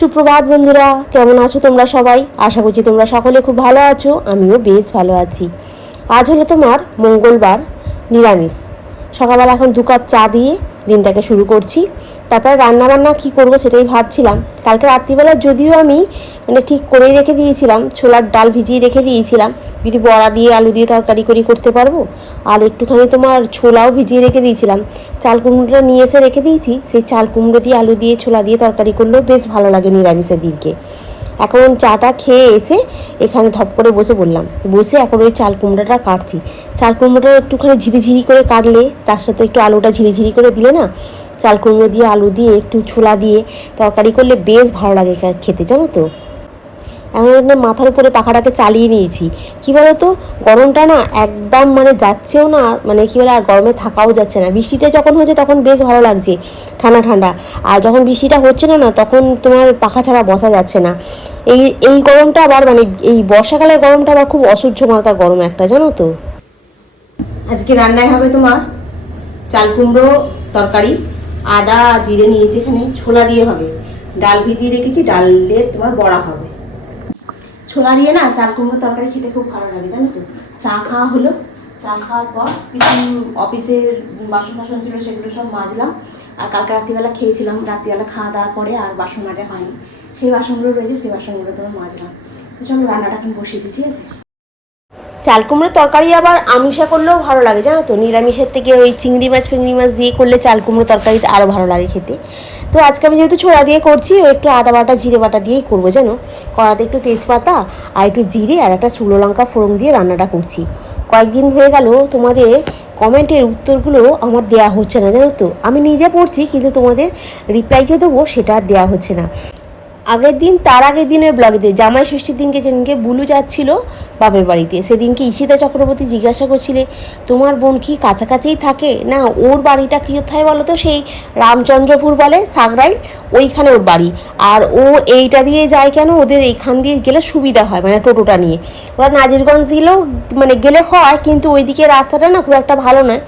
সুপ্রভাত বন্ধুরা, কেমন আছো তোমরা সবাই? আশা করছি তোমরা সকলে খুব ভালো আছো। আমিও বেশ ভালো আছি। আজ হলো তোমার মঙ্গলবার, নিরামিষ। সকালবেলা এখন 2 কাপ চা দিয়ে দিনটাকে শুরু করছি। তারপরে রান্নাবান্না কী করব সেটাই ভাবছিলাম। কালকে রাত্রিবেলা যদিও আমি ঠিক করেই রেখে দিয়েছিলাম, ছোলার ডাল ভিজিয়ে রেখে দিয়েছিলাম, যদি বড়া দিয়ে আলু দিয়ে তরকারি করতে পারবো। আর একটুখানি তোমার ছোলাও ভিজিয়ে রেখে দিয়েছিলাম। চাল কুমড়োটা নিয়ে এসে রেখে দিয়েছি, সেই চাল কুমড়ো দিয়ে আলু দিয়ে ছোলা দিয়ে তরকারি করলেও বেশ ভালো লাগে নিরামিষের দিনকে। এখন চাটা খেয়ে এসে এখানে ধপ করে বসে বললাম, বসে এখন ওই চাল কুমড়োটা কাটছি। চাল কুমড়োটা একটুখানি ঝিরিঝিরি করে কাটলে, তার সাথে একটু আলুটা ঝিরিঝিরি করে দিলে না, চাল কুমড়ো দিয়ে আলু দিয়ে একটু ছোলা দিয়ে তরকারি করলে বেশ ভালো লাগে খেতে, জানো তো। এখন মাথার উপরে পাখাটাকে চালিয়ে নিয়েছি। কী বলো তো, গরমটা না একদম যাচ্ছেও না, কী বলে, আর গরমে থাকাও যাচ্ছে না। বৃষ্টিটা যখন হচ্ছে তখন বেশ ভালো লাগছে, ঠান্ডা ঠান্ডা। আর যখন বৃষ্টিটা হচ্ছে না তখন তোমার পাখা ছাড়া বসা যাচ্ছে না। এই এই গরমটা আবার এই বর্ষাকালের গরমটা আবার খুব অসহ্য মার্কা গরম একটা, জানো তো। আজকে রান্নায় হবে তোমার চাল কুমড়ো তরকারি, আদা জিরে নিয়েছি, এখানে ছোলা দিয়ে হবে, ডাল ভিজিয়ে রেখেছি, ডাল দিয়ে তোমার বড়া হবে। ছোলা দিয়ে না চাল কুমড়ো তরকারি খেতে খুব ভালো লাগে, জানো তো। চা খাওয়া হলো, চা খাওয়ার পর কিছু অফিসের বাসন ছিল, সেগুলো সব মাজলাম। আর কালকে রাত্রিবেলা খেয়েছিলাম, রাত্রিবেলা খাওয়া দাওয়ার পরে আর বাসন মাজা হয়নি, সেই বাসনগুলো রয়েছে, সেই বাসনগুলো তোমার মাজলাম। তো চলো রান্নাটা এখন বসিয়ে দিই, ঠিক আছে। চাল কুমড়োর তরকারি আবার আমিষা করলেও ভালো লাগে, জানো তো। নিরামিষের থেকে ওই চিংড়ি মাছ ফিংড়ি মাছ দিয়ে করলে চাল কুমড়ো তরকারিটা আরও ভালো লাগে খেতে। তো আজকে আমি যেহেতু ছোলা দিয়ে করছি, ও একটু আদা বাটা জিরে বাটা দিয়েই করবো, জানো। কড়াতে একটু তেজপাতা আর একটু জিরে আর একটা শুকনো লঙ্কা ফোড়ন দিয়ে রান্নাটা করছি। কয়েকদিন হয়ে গেল তোমাদের কমেন্টের উত্তরগুলো আমার দেয়া হচ্ছে না, জানো তো। আমি নিজে পড়ছি, কিন্তু তোমাদের রিপ্লাই যে দেবো সেটা আর দেওয়া হচ্ছে না। তার আগের দিনের ব্লগেতে জামাই ষষ্ঠীর দিনকে, যেদিনকে বুলু যাচ্ছিল বাপের বাড়িতে, সেদিনকে ঈশিতা চক্রবর্তী জিজ্ঞাসা করছিলে তোমার বোন কি কাছাকাছিই থাকে না, ওর বাড়িটা কী কোথায় বলো তো, সেই রামচন্দ্রপুর বলে সাগরাই, ওইখানে ওর বাড়ি। আর ও এইটা দিয়ে যায় কেন, ওদের এইখান দিয়ে গেলে সুবিধা হয়, টোটোটা নিয়ে। ওরা নাজিরগঞ্জ দিলেও গেলে হয়, কিন্তু ওইদিকে রাস্তাটা না খুব একটা ভালো নয়,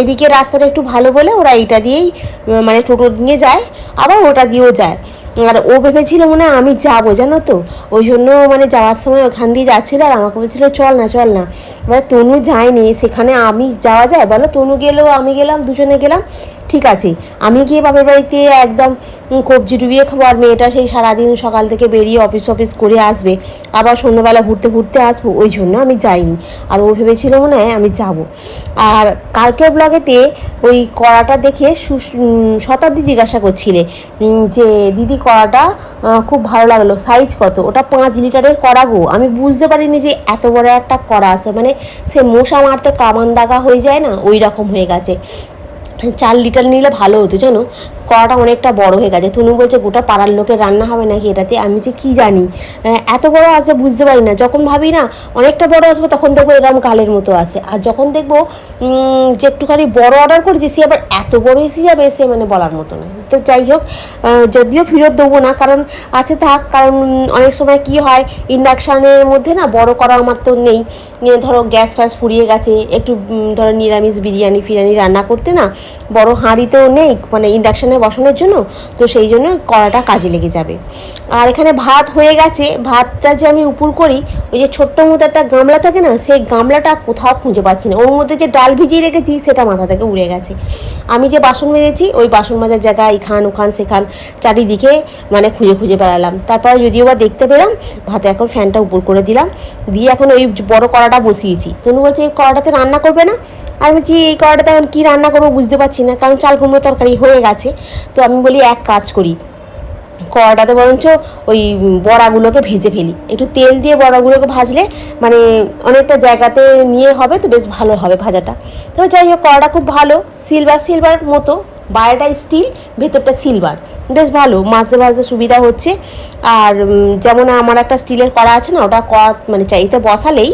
এদিকে রাস্তাটা একটু ভালো বলে ওরা এইটা দিয়েই টোটো নিয়ে যায়, আবার ওটা দিয়েও যায়। আর ও ভেবেছিল মনে হয় আমি যাবো, জানো তো। ওই জন্য যাওয়ার সময় ওখান দিয়ে যাচ্ছিলো, আর আমাকে বলছিল চল না চল না। এবার তনু যায়নি, সেখানে আমি যাওয়া যায় বলো? তনু গেলেও আমি গেলাম, দুজনে গেলাম, ঠিক আছে। আমি গিয়ে বাপের বাড়িতে একদম কবজি ডুবিয়ে খাবো, আর মেয়েটা সেই সারাদিন সকাল থেকে বেরিয়ে অফিস করে আসবে, আবার সন্ধ্যাবেলা ঘুরতে আসবো, ওই জন্য আমি যাইনি। আর ও ভেবেছিল মনে হয় আমি যাব। আর কালকের ব্লগেতে ওই কড়াটা দেখে শতাব্দী জিজ্ঞাসা করছিলে যে দিদি কড়াটা খুব ভালো লাগলো, সাইজ কত? ওটা 5 লিটারের কড়া গো। আমি বুঝতে পারিনি যে এত বড় একটা কড়া আছে, সে মশা মারতে কামান দাগা হয়ে যায় না, ওই রকম হয়ে গেছে। 4 লিটার নিলে ভালো হতো, জানো। কড়াটা অনেকটা বড় হয়ে গেছে। তনু বলছে গোটা পাড়ার লোকের রান্না হবে নাকি এটাতে। আমি যে কী জানি, এত বড় আসে বুঝতে পারি না। যখন ভাবি না অনেকটা বড় আসবো, তখন দেখবো এরকম গালের মতো আসে। আর যখন দেখবো যে একটুখানি বড় অর্ডার করেছি, সে আবার এত বড় এসে যাবে, সে বলার মতো নয়। তো যাই হোক, যদিও ফেরত দেবো না, কারণ আছে থাক। কারণ অনেক সময় কি হয়, ইন্ডাকশানের মধ্যে না বড় করা আমার তো নেই। ধরো গ্যাস ফ্যাস ফুরিয়ে গেছে, একটু ধরো নিরামিষ বিরিয়ানি ফিরিয়ানি রান্না করতে না বড় হাঁড়িতেও নেই, ইন্ডাকশানে বসানোর জন্য। তো সেই জন্য কড়াটা কাজে লেগে যাবে। আর এখানে ভাত হয়ে গেছে। ভাতটা যে আমি উপর করি, ওই যে ছোট্ট মতো একটা গামলা থাকে না, সেই গামলাটা কোথাও খুঁজে পাচ্ছি না। ওর মধ্যে যে ডাল ভিজিয়ে রেখেছি সেটা মাথা থেকে উড়ে গেছে। আমি যে বাসন মেজেছি, ওই বাসন মাজার জায়গা এখান ওখান সেখান চারিদিকে খুঁজে বেড়ালাম। তারপরে যদিও বা দেখতে পেলাম, ভাতে এখন ফ্যানটা উপর করে দিলাম, দিয়ে এখন ওই বড় কড়াটা বসিয়েছি। তনু বলছে এই কড়াটাতে রান্না করবে না? আমি বলছি এই কড়াটাতে এখন কী রান্না করবো বুঝতে পারছি না, কারণ চাল কুমড়ো তরকারি হয়ে গেছে। তো আমি বলি এক কাজ করি, কড়াটাতে বরঞ্চ ওই বড়াগুলোকে ভেজে ফেলি। একটু তেল দিয়ে বড়াগুলোকে ভাজলে অনেকটা জায়গাতে নিয়ে হবে, তো বেশ ভালো হবে ভাজাটা। তো যাই হোক, কড়াটা খুব ভালো, সিলভার মতো, বাইরেটা স্টিল, ভেতরটা সিলভার, বেশ ভালো, ভাজতে সুবিধা হচ্ছে। আর যেমন আমার একটা স্টিলের কড়া আছে না, ওটা কড়া চাইতে বসালেই,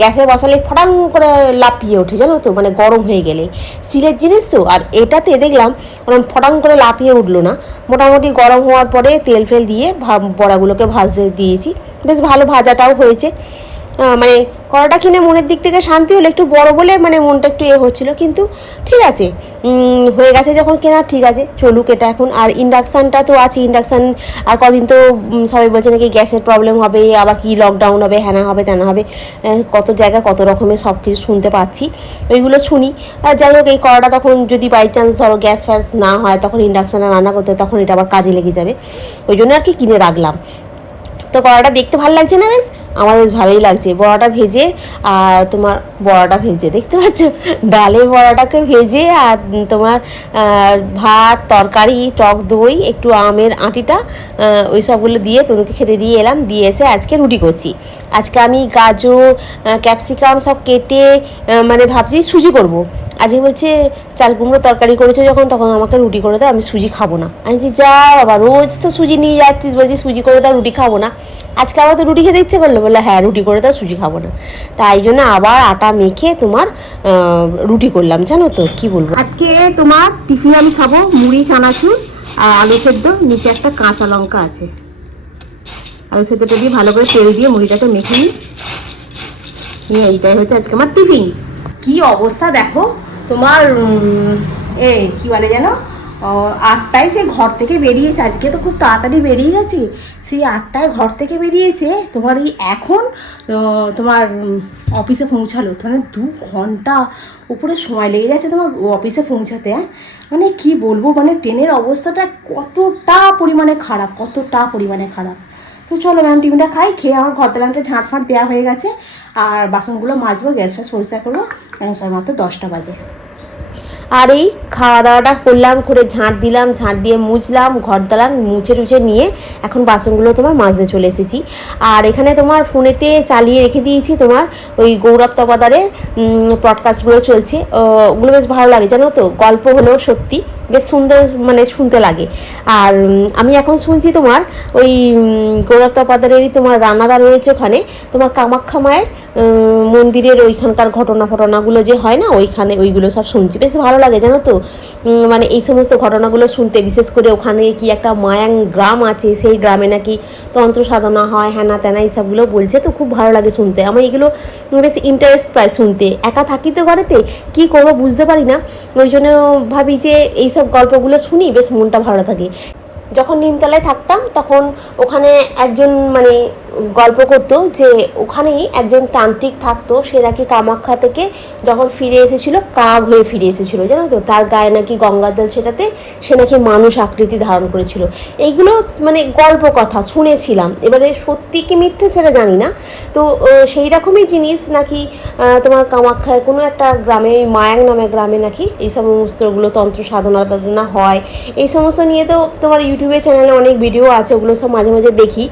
গ্যাসে বসালে ফটাং করে লাফিয়ে ওঠে, জানো তো, গরম হয়ে গেলে। স্টিলের জিনিস তো, আর এটাতে দেখলাম ফটাং করে লাফিয়ে উঠলো না। মোটামুটি গরম হওয়ার পরে তেল ফেল দিয়ে বড়াগুলোকে ভাজতে দিয়েছি, বেশ ভালো ভাজাটাও হয়েছে। মানে কড়াটা কিনে মনের দিক থেকে শান্তি হলো, একটু বড় বলে মানে মনটা একটু হচ্ছিলো, কিন্তু ঠিক আছে, হয়ে গেছে যখন কেনা, ঠিক আছে চলুক এটা এখন। আর ইন্ডাকশানটা তো আছে, ইন্ডাকশান আর কদিন তো সবাই বলছে নাকি গ্যাসের প্রবলেম হবে, আবার কি লকডাউন হবে, হ্যানা হবে তেনা হবে, কত জায়গায় কত রকমের সব কিছু শুনতে পাচ্ছি, ওইগুলো শুনি। যাই হোক, এই কড়াটা তখন যদি বাই চান্স ধরো গ্যাস ফ্যাস না হয়, তখন ইন্ডাকশানে রান্না করতে, তখন এটা আবার কাজে লেগে যাবে, ওই জন্য আর কি কিনে রাখলাম। তো কড়াটা দেখতে ভালো লাগছে না বেশ? আমার বেশ ভালোই লাগছে। বড়াটা ভেজে আর তোমার বড়াটা ভেজে দেখতে পাচ্ছ, ডালে বড়াটাকে ভেজে আর তোমার ভাত, তরকারি, টক দই, একটু আমের আঁটিটা, ওই সবগুলো দিয়ে তনুকে খেতে দিয়ে এলাম। দিয়ে এসে আজকে রুটি করছি। আজকে আমি গাজর, ক্যাপসিকাম সব কেটে মানে ভাবছি সুজি করব। আজকে বলছে চাল কুমড়ো তরকারি করেছো যখন, তখন আমাকে রুটি করে দাও, আমি সুজি খাবো না। আমি বলছি যা বাবা, রোজ তো সুজি নিয়ে যাচ্ছিস, বলছি সুজি করে দাও, রুটি খাবো না। আজকে আবার তো রুটি খেতে ইচ্ছে করলো, বললে হ্যাঁ রুটি করে দাও, সুজি খাবো না। তাই জন্য আবার আটা মেখে তোমার রুটি করলাম। জানো তো কি বলবো, আজকে তোমার টিফিনে আমি খাবো মুড়ি, চানাচুর আর আলু সেদ্ধ, নিচে একটা কাঁচা লঙ্কা আছে। আলু সেদ্ধটা দিয়ে ভালো করে তেল দিয়ে মুড়িটাকে মেখে নিয়ে এইটাই হচ্ছে আজকে আমার টিফিন। কি অবস্থা দেখো তোমার, এই কি বলে যেন 8টায় সে ঘর থেকে বেরিয়েছে, আজকে তো খুব তাড়াতাড়ি বেরিয়ে গেছি। সেই 8টায় ঘর থেকে বেরিয়েছে, তোমার এই এখন তোমার অফিসে পৌঁছালো, মানে 2 ঘন্টা উপরে সময় লেগে যাচ্ছে তোমার অফিসে পৌঁছাতে। মানে কি বলবো, মানে ট্রেনের অবস্থাটা কতটা পরিমাণে খারাপ, কতটা পরিমাণে খারাপ। তো চলো ম্যাম টিফিনটা খাই, খেয়ে আমার ঘর দালানটা ঝাঁট ফাঁট দেওয়া হয়ে গেছে, আর বাসনগুলো মাজবো, গ্যাস ফ্যাস পরিষ্কার করবো। এখন সব মাত্র 10টা বাজে। আর এই খাওয়া দাওয়াটা করলাম, করে ঝাঁট দিলাম, ঝাঁট দিয়ে মুছলাম, ঘর দালান মুছে টুছে নিয়ে এখন বাসনগুলো তোমার মাজতে চলে এসেছি। আর এখানে তোমার ফোনেতে চালিয়ে রেখে দিয়েছি তোমার ওই গৌরব তপাদারের পডকাস্টগুলো চলছে, ওগুলো বেশ ভালো লাগে জানো তো, গল্প হলেও সত্যি বেশ সুন্দর মানে শুনতে লাগে। আর আমি এখন শুনছি তোমার ওই গৌরব তপাদারেরই তোমার রান্নাদা রয়েছে ওখানে, তোমার কামাখ্যা মায়ের মন্দিরের ওইখানকার ঘটনাগুলো যে হয় না, ওইখানে ওইগুলো সব শুনছি, বেশ ভালো লাগে জানো তো। মানে এই সমস্ত ঘটনাগুলো শুনতে, বিশেষ করে ওখানে কি একটা মায়াং গ্রাম আছে, সেই গ্রামে নাকি তন্ত্র সাধনা হয়, হ্যানা ত্যানা এইসবগুলো বলছে, তো খুব ভালো লাগে শুনতে। আমার এগুলো বেশ ইন্টারেস্ট পায় শুনতে। একা থাকি তো বাড়িতে, কী করবো বুঝতে পারি না, ওই জন্য ভাবি যে এইসব গল্পগুলো শুনি, বেশ মনটা ভালো থাকে। যখন নিমতলায় থাকতাম তখন ওখানে একজন মানে গল্প করতো যে ওখানেই একজন তান্ত্রিক থাকতো, সে নাকি কামাখ্যা থেকে যখন ফিরে এসেছিলো কাক হয়ে ফিরে এসেছিলো জানো তো, তার গায়ে নাকি গঙ্গার জল ছেটাতে সে নাকি মানুষ আকৃতি ধারণ করেছিল। এইগুলো মানে গল্প কথা শুনেছিলাম, এবারে সত্যি কি মিথ্যে সেটা জানি না। তো সেই রকমই জিনিস নাকি তোমার কামাখ্যায় কোনো একটা গ্রামে, মায়াং নামে গ্রামে নাকি এই সমস্তগুলো তন্ত্র সাধনা হয়। এই সমস্ত নিয়ে তো তোমার ইউটিউবে চ্যানেলে অনেক ভিডিও আছে, ওগুলো সব মাঝে মাঝে দেখি।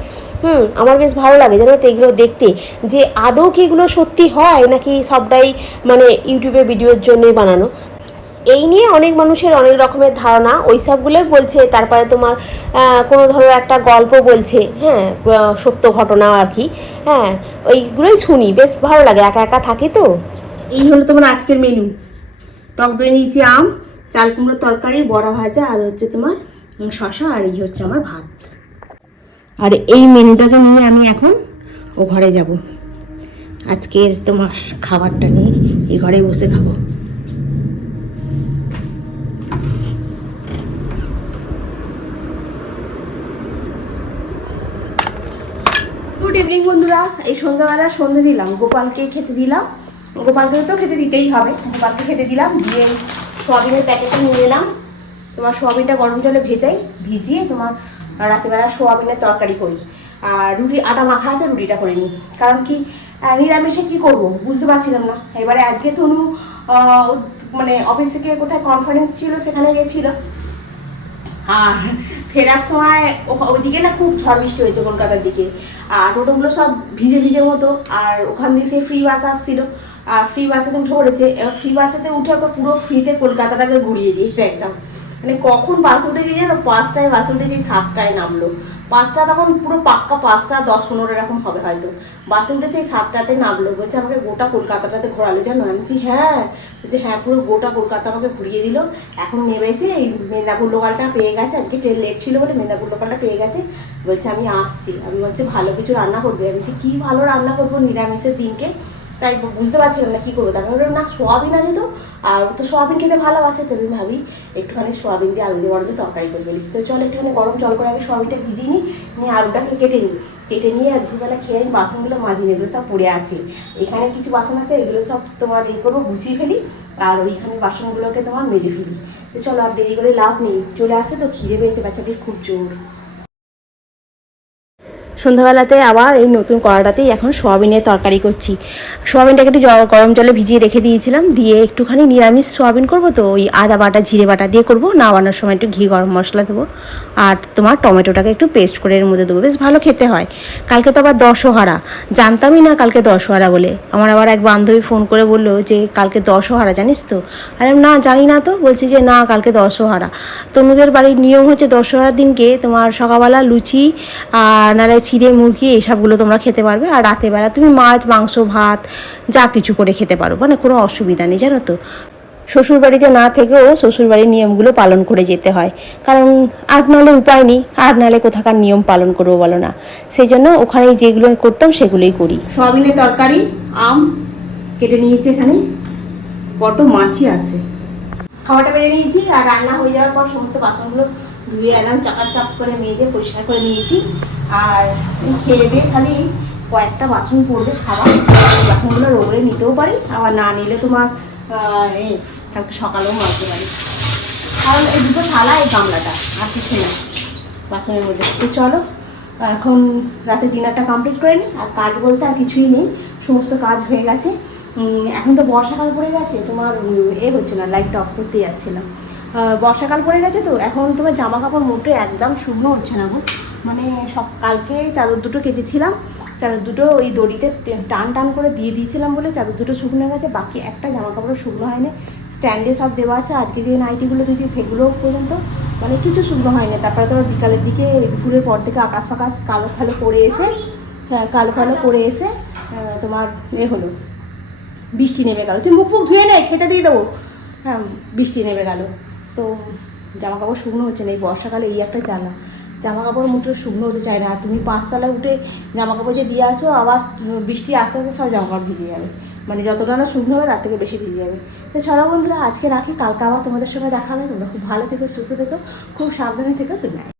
আমার বেশ ভালো লাগে জানো তো এগুলো দেখতে, যে আদৌ কি এগুলো সত্যি হয় নাকি সবটাই মানে ইউটিউবে ভিডিওর জন্যই বানানো। এই নিয়ে অনেক মানুষের অনেক রকমের ধারণা, ওই সবগুলোই বলছে। তারপরে তোমার কোনো ধরো একটা গল্প বলছে, হ্যাঁ সত্য ঘটনা আর কি, হ্যাঁ ওইগুলোই শুনি, বেশ ভালো লাগে, একা একা থাকি তো। এই হলো তোমার আজকের মেনু, টক দই নিয়েছি, আম, চাল কুমড়োর তরকারি, বড়া ভাজা, আর হচ্ছে তোমার শশা, আর এই হচ্ছে আমার ভাত। আর এই মেনুটাকে নিয়ে আমি এখন ও ঘরে যাব, আজকের তোমার খাবারটা নিয়ে এই ঘরে বসে খাবো। গুড ইভিনিং বন্ধুরা, এই সন্ধ্যাবেলা সন্ধে দিলাম, গোপালকে খেতে দিলাম, গোপালকে তো খেতে দিতেই হবে, গোপালকে খেতে দিলাম, দিয়ে সোয়াবিনের প্যাকেটটা নিয়ে এলাম। তোমার সোয়াবিনটা গরম জলে ভিজিয়ে তোমার রাত্রিবেলা সোয়াবিনের তরকারি করি, আর রুটি আটা মাখা আছে, রুটিটা করে নিই। কারণ কি নিরামিষে কী করবো বুঝতে পারছিলাম না। এবারে আজকে তনু মানে অফিস থেকে কোথায় কনফারেন্স ছিল সেখানে গেছিলো, আর ফেরার সময় ওইদিকে না খুব ঝড় বৃষ্টি হয়েছে কলকাতার দিকে, আর টোটোগুলো সব ভিজে ভিজে মতো, আর ওখান দিয়ে সেই ফ্রি বাস আসছিলো, আর ফ্রি বাসেতে উঠে পড়েছে। এবার ফ্রি বাসেতে উঠে ওকে পুরো ফ্রিতে কলকাতাটাকে ঘুরিয়ে দিয়েছে একদম। মানে কখন বাসে উঠেছি জানো, 5টায় বাসে উঠেছি, 7টায় নামলো। 5টা তখন পুরো পাক্কা 5টা 10-15 এরকম হবে হয়তো, বাসে উঠেছে 7টাতে নামলো। বলছে আমাকে গোটা কলকাতাটাতে ঘোরালো জানো। আমি বলছি হ্যাঁ, বলছে হ্যাঁ পুরো গোটা কলকাতা আমাকে ঘুরিয়ে দিল। এখন নেমেছে এই মেদিনীপুর লোকালটা পেয়ে গেছে, আজকে ট্রেন লেট ছিল বলে মেদিনীপুর লোকালটা পেয়ে গেছে, বলছে আমি আসছি। আমি বলছি ভালো কিছু রান্না করবে। আমি বলছি কী ভালো রান্না করবো নিরামিষের দিনকে, তাই বুঝতে পারছিলাম না কী করবো। তারপর বললাম না সোয়াবিন আছে তো, আর ও তো সোয়াবিন খেতে ভালোবাসে, তো আমি ভাবি একটুখানি সোয়াবিন দিয়ে আলু দিয়ে বড় দিয়ে তরকারি করে ফেলি। তো চলো একটুখানি গরম জল করে আমি সোয়াবিনটা ভিজিয়ে নিই, নিয়ে আলুটাকে কেটে নিই, কেটে নিয়ে দুপুরবেলা খেয়ে আমি বাসনগুলো মাজিয়ে নিই, এগুলো সব পড়ে আছে। এখানে কিছু বাসন আছে, এগুলো সব তোমার এই করবো, গুছিয়ে ফেলি, আর ওইখানে বাসনগুলোকে তোমার মেজে ফেলি। তো চলো আর দেরি করে লাভ নেই, চলে আসে তো খিদে পেয়েছে বাচ্চাটির খুব জোর। সন্ধ্যাবেলাতে আবার এই নতুন কড়াটাতেই এখন সোয়াবিনের তরকারি করছি। সোয়াবিনটাকে একটু গরম জলে ভিজিয়ে রেখে দিয়েছিলাম, দিয়ে একটুখানি নিরামিষ সোয়াবিন করবো, তো ওই আদা বাটা জিরে বাটা দিয়ে করবো, নামানোর সময় একটু ঘি গরম মশলা দেবো, আর তোমার টমেটোটাকে একটু পেস্ট করে এর মধ্যে দেবো, বেশ ভালো খেতে হয়। কালকে তো আবার দশহারা, জানতামই না কালকে দশহারা বলে। আমার আবার এক বান্ধবী ফোন করে বললো যে কালকে দশহারা জানিস তো? আর না জানি না তো, বলছি যে না কালকে দশহারা। তনুদের বাড়ির নিয়ম হচ্ছে দশহারার দিনকে তোমার সকালবেলা লুচি আর নাহলে চিড়ে মুরগি এইসবগুলো তোমরা খেতে পারবে, আর রাতের বেলা তুমি মাছ মাংস ভাত যা কিছু করে খেতে পারো, মানে কোনো অসুবিধা নেই জানো তো। শ্বশুরবাড়িতে না থেকেও শ্বশুরবাড়ির নিয়মগুলো পালন করে যেতে হয়, কারণ আর নাহলে উপায় নেই, আর নাহলে কোথাকার নিয়ম পালন করবো বলো না। সেই জন্য ওখানে যেগুলো করতাম সেগুলোই করি। সয়াবিনের তরকারি, আম কেটে নিয়েছি, এখানে বড্ড মাছি আছে। খাওয়াটা বেড়ে নিয়েছি, আর রান্না হয়ে যাওয়ার পর সমস্ত বাসনগুলো ধুয়ে একদম চাপ করে মেজে পরিষ্কার করে নিয়েছি। আর খেয়ে দিয়ে খালি কয়েকটা বাসন পড়বে খাবার, বাসনগুলো রোগড়ে নিতেও পারি, আবার না নিলে তোমার এই কালকে সকালেও মাজতে পারি। কারণ এই দুটো থালা, এই গামলাটা, আর কিছু না বাসনের মধ্যে। তো চলো এখন রাতে ডিনারটা কমপ্লিট করে নিই। আর কাজ বলতে আর কিছুই নেই, সমস্ত কাজ হয়ে গেছে। এখন তো বর্ষাকাল পড়ে গেছে, তোমার হচ্ছে না, লাইটটা অফ করতে যাচ্ছিলাম। বর্ষাকাল পড়ে গেছে তো এখন তোমার জামা কাপড় মোটে একদম শুকনো হচ্ছে না গো। মানে কালকে চাদর দুটো কেটেছিলাম, চাদর দুটো ওই দড়িতে টান টান করে দিয়ে দিয়েছিলাম বলে চাদর দুটো শুকনো গেছে, বাকি একটা জামা কাপড় শুকনো হয়নি। স্ট্যান্ডে সব দেওয়া আছে, আজকে যে নাইটিগুলো দিয়েছি সেগুলো পর্যন্ত মানে কিছু শুকনো হয়নি। তারপরে তোমার বিকালের দিকে দুপুরের পর থেকে আকাশ ফাকাশ কালো ফালো করে এসে, হ্যাঁ কালো ফালো করে এসে তোমার হলো, বৃষ্টি নেমে গেল। তুই মুখ ধুয়ে নে, খেতে দিয়ে দেবো। হ্যাঁ বৃষ্টি নেমে গেল, তো জামা কাপড় শুকনো হচ্ছে না। এই বর্ষাকালে এই একটা জ্বালা, জামা কাপড় মুঠো শুকনো হতে চায় না। আর তুমি পাঁচতলায় উঠে জামা কাপড় যে দিয়ে আসবো, আবার বৃষ্টি আস্তে আস্তে সব জামা কাপড় ভিজে যাবে, মানে যতটা না শুকনো হবে তার থেকে বেশি ভিজে যাবে। তো চলো বন্ধুরা আজকে রাখি, কালকে আবার তোমাদের সঙ্গে দেখা হবে। তোমরা খুব ভালো থেকো, সুস্থ থেকো, খুব সাবধানে থেকো। Good night.